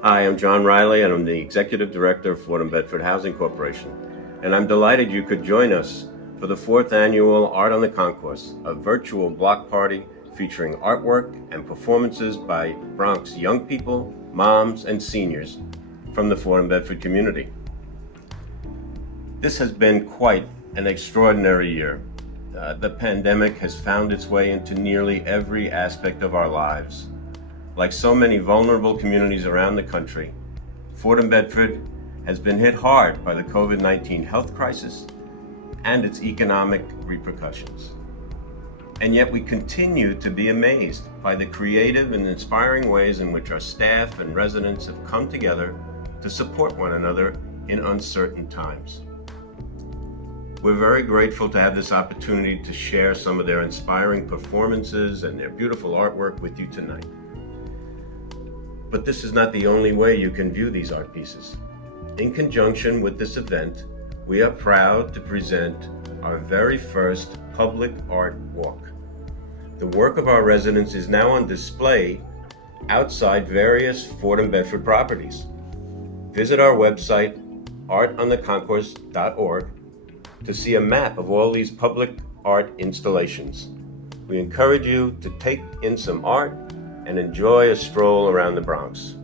Hi, I'm John Reilly, and I'm the Executive Director of Fordham Bedford Housing Corporation. And I'm delighted you could join us for the 4th annual Art on the Concourse, a virtual block party featuring artwork and performances by Bronx young people, moms, and seniors from the Fordham Bedford community. This has been quite an extraordinary year. The pandemic has found its way into nearly every aspect of our lives. Like so many vulnerable communities around the country, Fordham Bedford has been hit hard by the COVID-19 health crisis and its economic repercussions. And yet we continue to be amazed by the creative and inspiring ways in which our staff and residents have come together to support one another in uncertain times. We're very grateful to have this opportunity to share some of their inspiring performances and their beautiful artwork with you tonight. But this is not the only way you can view these art pieces. In conjunction with this event, we are proud to present our very first public art walk. The work of our residents is now on display outside various Fordham Bedford properties. Visit our website, artontheconcourse.org, to see a map of all these public art installations. We encourage you to take in some art and enjoy a stroll around the Bronx.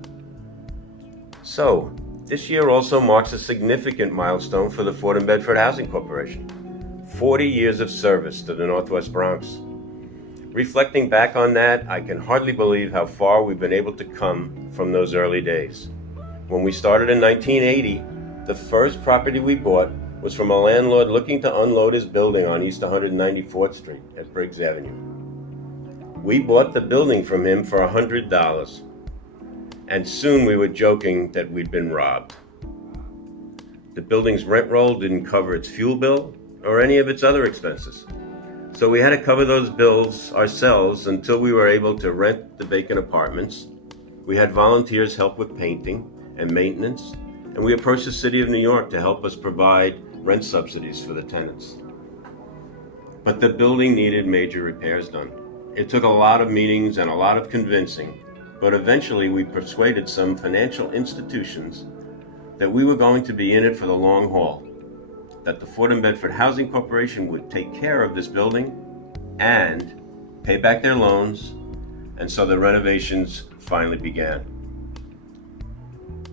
So, this year also marks a significant milestone for the Fordham Bedford Housing Corporation. 40 years of service to the Northwest Bronx. Reflecting back on that, I can hardly believe how far we've been able to come from those early days. When we started in 1980, the first property we bought was from a landlord looking to unload his building on East 194th Street at Briggs Avenue. We bought the building from him for $100, and soon we were joking that we'd been robbed. The building's rent roll didn't cover its fuel bill or any of its other expenses, so we had to cover those bills ourselves until we were able to rent the vacant apartments. We had volunteers help with painting and maintenance, and we approached the City of New York to help us provide rent subsidies for the tenants. But the building needed major repairs done. It took a lot of meetings and a lot of convincing, but eventually we persuaded some financial institutions that we were going to be in it for the long haul, that the Fordham Bedford Housing Corporation would take care of this building and pay back their loans, and so the renovations finally began.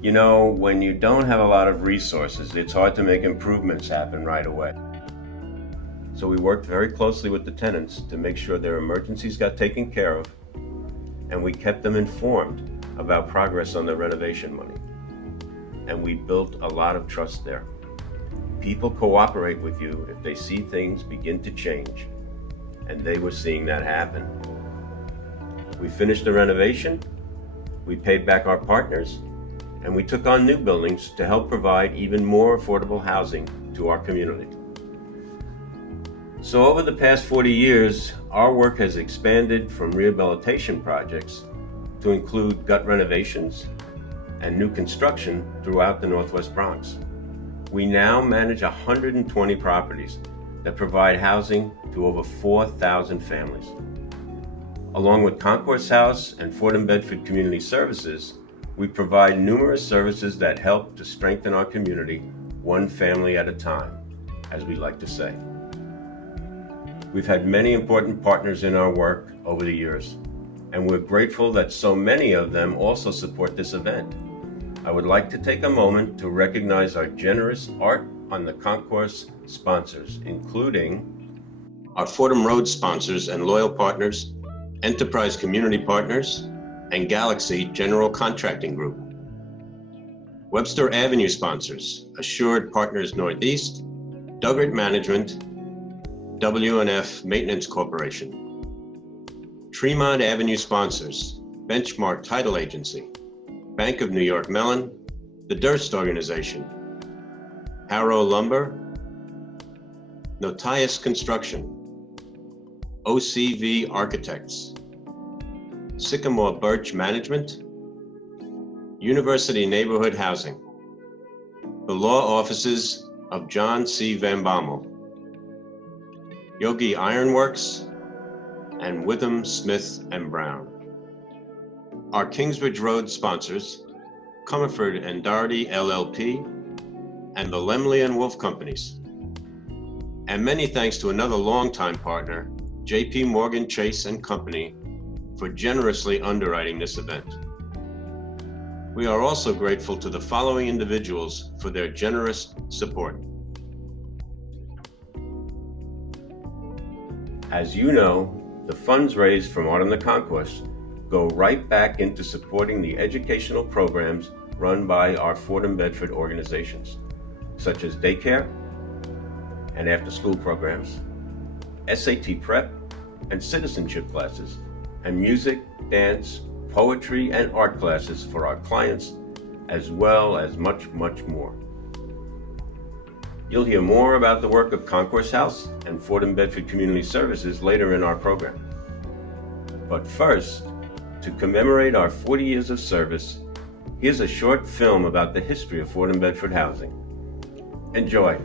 You know, when you don't have a lot of resources, it's hard to make improvements happen right away. So we worked very closely with the tenants to make sure their emergencies got taken care of, and we kept them informed about progress on the renovation money. And we built a lot of trust there. People cooperate with you if they see things begin to change, and they were seeing that happen. We finished the renovation, we paid back our partners, and we took on new buildings to help provide even more affordable housing to our community. So over the past 40 years, our work has expanded from rehabilitation projects to include gut renovations and new construction throughout the Northwest Bronx. We now manage 120 properties that provide housing to over 4,000 families. Along with Concourse House and Fordham Bedford Community Services, we provide numerous services that help to strengthen our community, one family at a time, as we like to say. We've had many important partners in our work over the years, and we're grateful that so many of them also support this event. I would like to take a moment to recognize our generous Art on the Concourse sponsors, including our Fordham Road sponsors and loyal partners, Enterprise Community Partners, and Galaxy General Contracting Group. Webster Avenue sponsors, Assured Partners Northeast, Duggart Management, W&F Maintenance Corporation. TREMONT Avenue sponsors, Benchmark Title Agency, Bank of New York Mellon, the Durst Organization, Harrow Lumber, Notius Construction, OCV Architects, Sycamore Birch Management, University Neighborhood Housing, the law offices of John C. Van Bommel, Yogi Ironworks, and Witham, Smith & Brown. Our Kingsbridge Road sponsors, Comerford and Doherty LLP, and the Lemley and Wolf Companies. And many thanks to another longtime partner, JP Morgan Chase and Company, for generously underwriting this event. We are also grateful to the following individuals for their generous support. As you know, the funds raised from Art on the Concourse go right back into supporting the educational programs run by our Fordham Bedford organizations, such as daycare and after-school programs, SAT prep and citizenship classes, and music, dance, poetry, and art classes for our clients, as well as much, much more. You'll hear more about the work of Concourse House and Fordham Bedford Community Services later in our program. But first, to commemorate our 40 years of service, here's a short film about the history of Fordham Bedford housing. Enjoy.